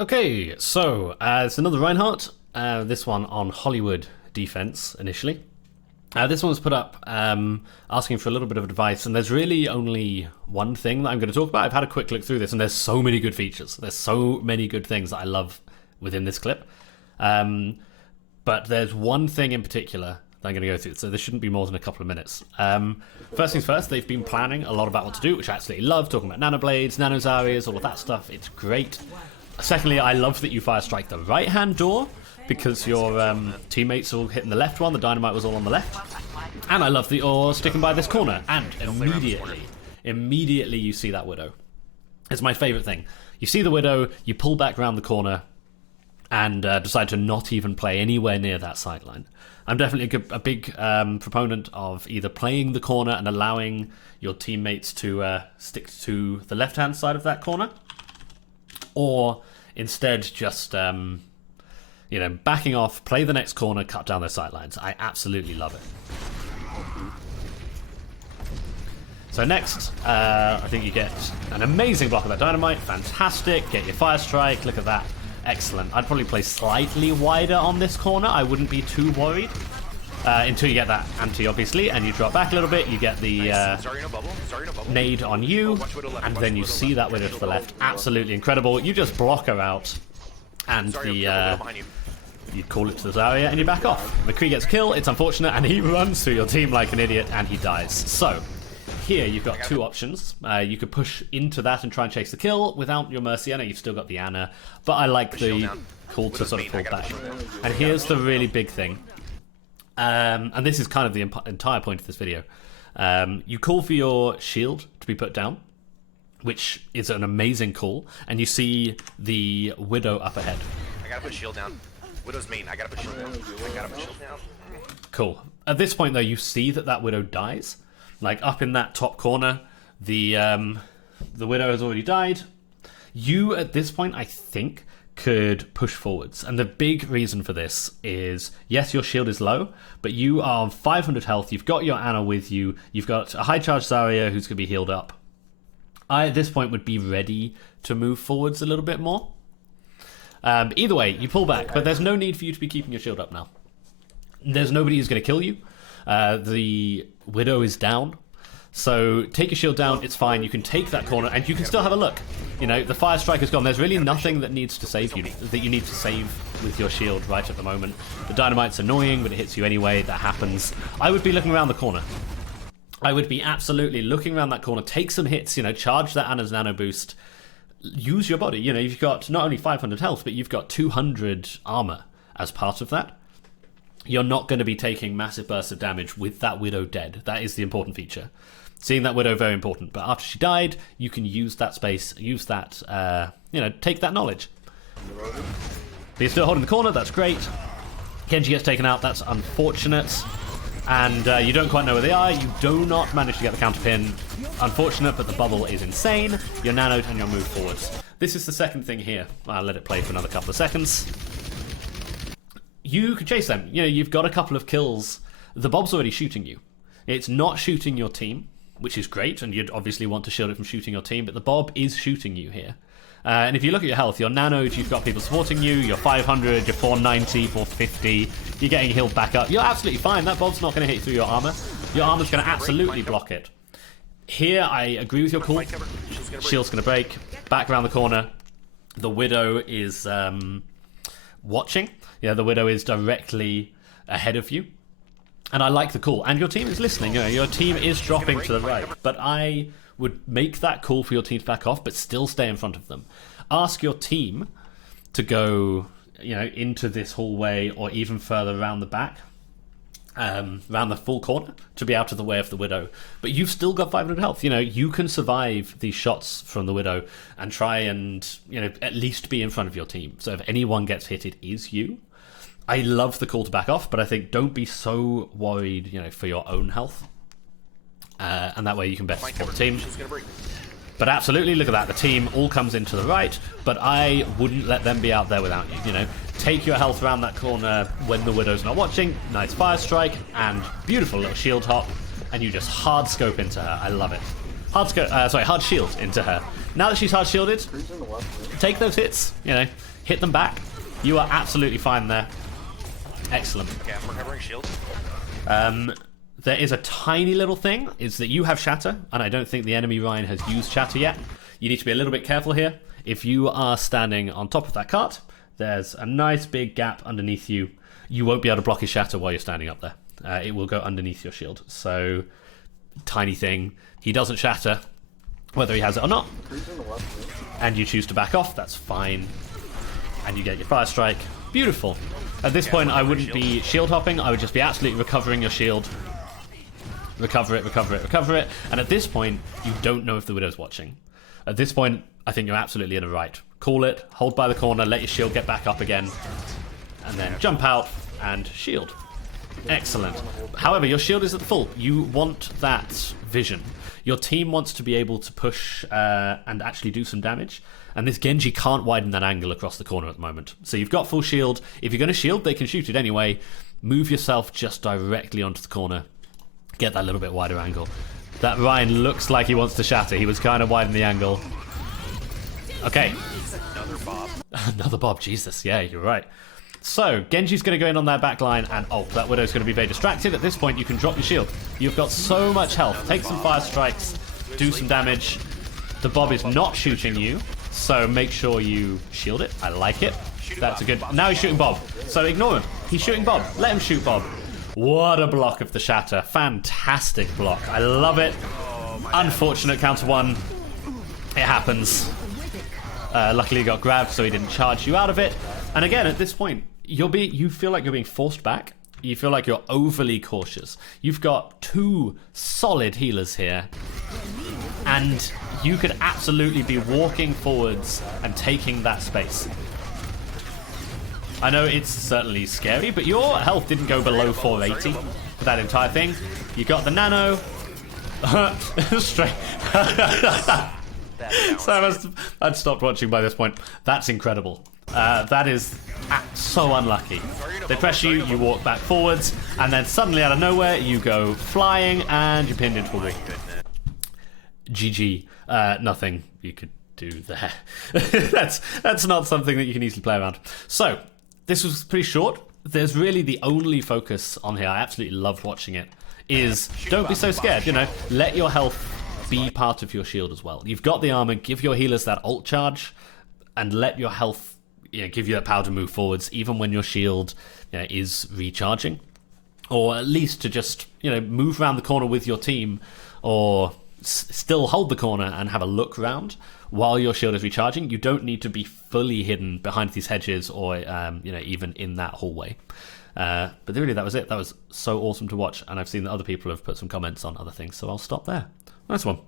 Okay, so it's another Reinhardt. This one on Hollywood defense initially. This one was put up asking for a little bit of advice, and there's really only one thing that I'm going to talk about. I've had a quick look through this, and there's so many good features. There's so many good things that I love within this clip. But there's one thing in particular that I'm going to go through, so this shouldn't be more than a couple of minutes. First things first, they've been planning a lot about what to do, which I absolutely love, talking about nanoblades, nanosarias, all of that stuff. It's great. Secondly, I love that you fire strike the right-hand door, because your teammates are all hitting the left one, the dynamite was all on the left. And I love that you're sticking by this corner, and immediately you see that Widow. It's my favourite thing. You see the Widow, you pull back around the corner, and decide to not even play anywhere near that sideline. I'm definitely a big proponent of either playing the corner and allowing your teammates to stick to the left-hand side of that corner, or instead just backing off, play the next corner, cut down their sightlines. I absolutely love it. So next, I think you get an amazing block of that dynamite. Fantastic. Get your fire strike. Look at that. Excellent. I'd probably play slightly wider on this corner. I wouldn't be too worried. Until you get that anti, obviously, and you drop back a little bit, you get the nade on you, and then you see that Widow to the left. Absolutely incredible. You just block her out, and you call it to the Zarya, and you back off. McCree gets a kill, it's unfortunate, and he runs through your team like an idiot, and he dies. So, here you've got two options. You could push into that and try and chase the kill without your Mercy. I know you've still got the Ana, but I like the call to sort of pull back. And here's the really big thing. And this is kind of the entire point of this video. You call for your shield to be put down, which is an amazing call, and you see the Widow up ahead. I gotta put shield down. Widow's main. I gotta put shield down. Cool. At this point, though, you see that Widow dies. Like, up in that top corner, the Widow has already died. You, at this point, I think, could push forwards, and the big reason for this is, yes, your shield is low, but you are on 500 health, you've got your Ana with you, you've got a high charge Zarya who's going to be healed up. I, at this point, would be ready to move forwards a little bit more. Either way, you pull back, but there's no need for you to be keeping your shield up now. There's nobody who's going to kill you. The Widow is down. So take your shield down, it's fine, you can take that corner, and you can still have a look. You know, the fire strike is gone, there's really nothing that needs to save you, that you need to save with your shield right at the moment. The dynamite's annoying, but it hits you anyway, that happens. I would be looking around the corner. I would be absolutely looking around that corner, take some hits, charge that Ana's nano boost, use your body. You've got not only 500 health, but you've got 200 armor as part of that. You're not going to be taking massive bursts of damage with that Widow dead. That is the important feature. Seeing that Widow, very important. But after she died, you can use that space, use that, take that knowledge. But you're still holding the corner, that's great. Genji gets taken out, that's unfortunate. And you don't quite know where they are. You do not manage to get the counter pin. Unfortunate, but the bubble is insane. You're nanoed and you'll move forwards. This is the second thing here. I'll let it play for another couple of seconds. You can chase them. You've got a couple of kills. The Bob's already shooting you. It's not shooting your team, which is great, and you'd obviously want to shield it from shooting your team, but the Bob is shooting you here. And if you look at your health, you're nanoed, you've got people supporting you, you're 500, you're 490, 450, you're getting healed back up. You're absolutely fine. That Bob's not going to hit through your armor. Your armor's going to absolutely block it. Here, I agree with your call. Shield's going to break. Back around the corner. The Widow is watching. The Widow is directly ahead of you. And I like the call. And your team is listening. Your team is dropping to the right. But I would make that call for your team to back off, but still stay in front of them. Ask your team to go, into this hallway or even further around the back, around the full corner, to be out of the way of the Widow. But you've still got 500 health. You can survive these shots from the Widow and try and, at least be in front of your team. So if anyone gets hit, it is you. I love the call to back off, but I think don't be so worried, for your own health. And that way you can best support the team. But absolutely, look at that. The team all comes into the right, but I wouldn't let them be out there without you, Take your health around that corner when the Widow's not watching. Nice fire strike, and beautiful little shield hop. And you just hard scope into her. I love it. Hard shield into her. Now that she's hard shielded, Who's in the left? take those hits, you know, hit them back. You are absolutely fine there. Excellent. Okay, I'm recovering shield. There is a tiny little thing, is that you have Shatter, and I don't think the enemy Rein has used Shatter yet. You need to be a little bit careful here. If you are standing on top of that cart, there's a nice big gap underneath you. You won't be able to block his Shatter while you're standing up there. It will go underneath your shield. So, tiny thing. He doesn't Shatter, whether he has it or not. Who's in the left? And you choose to back off, that's fine. And you get your Fire Strike. Beautiful. At this point, I wouldn't be shield hopping. I would just be absolutely recovering your shield. Recover it, recover it, recover it. And at this point, you don't know if the Widow's watching. At this point, I think you're absolutely in the right. Call it, hold by the corner, let your shield get back up again, and then jump out and shield. Excellent. However, your shield is at full. You want that vision. Your team wants to be able to push and actually do some damage. And this Genji can't widen that angle across the corner at the moment. So you've got full shield. If you're going to shield, they can shoot it anyway. Move yourself just directly onto the corner. Get that little bit wider angle. That Rein looks like he wants to Shatter. He was kind of widening the angle. Okay. Another Bob. Another Bob. Jesus. Yeah, you're right. So, Genji's going to go in on their back line, and oh, that Widow's going to be very distracted. At this point, you can drop your shield. You've got so much health. Take some Fire Strikes. Do some damage. The Bob is not shooting you, so make sure you shield it. I like it. That's a good... Now he's shooting Bob. So ignore him. He's shooting Bob. Let him shoot Bob. What a block of the Shatter. Fantastic block. I love it. Unfortunate counter one. It happens. Luckily he got grabbed, so he didn't charge you out of it. And again, at this point, you feel like you're being forced back. You feel like you're overly cautious. You've got two solid healers here. And you could absolutely be walking forwards and taking that space. I know it's certainly scary, but your health didn't go below 480 for that entire thing. You got the nano. Straight. So I'd stopped watching by this point. That's incredible. That is so unlucky. They press you, you walk back forwards, and then suddenly out of nowhere you go flying and you're pinned into a wall. GG. Nothing you could do there. That's not something that you can easily play around. So, this was pretty short. There's really the only focus on here. I absolutely loved watching it. Is don't be so scared. You know, let your health be part of your shield as well. You've got the armor. Give your healers that ult charge, and let your health, you know, give you that power to move forwards, even when your shield, you know, is recharging, or at least to just, you know, move around the corner with your team, or still hold the corner and have a look around while your shield is recharging. You don't need to be fully hidden behind these hedges or you know, even in that hallway. But really, that was it. That was so awesome to watch, and I've seen that other people have put some comments on other things, so I'll stop there. Nice one.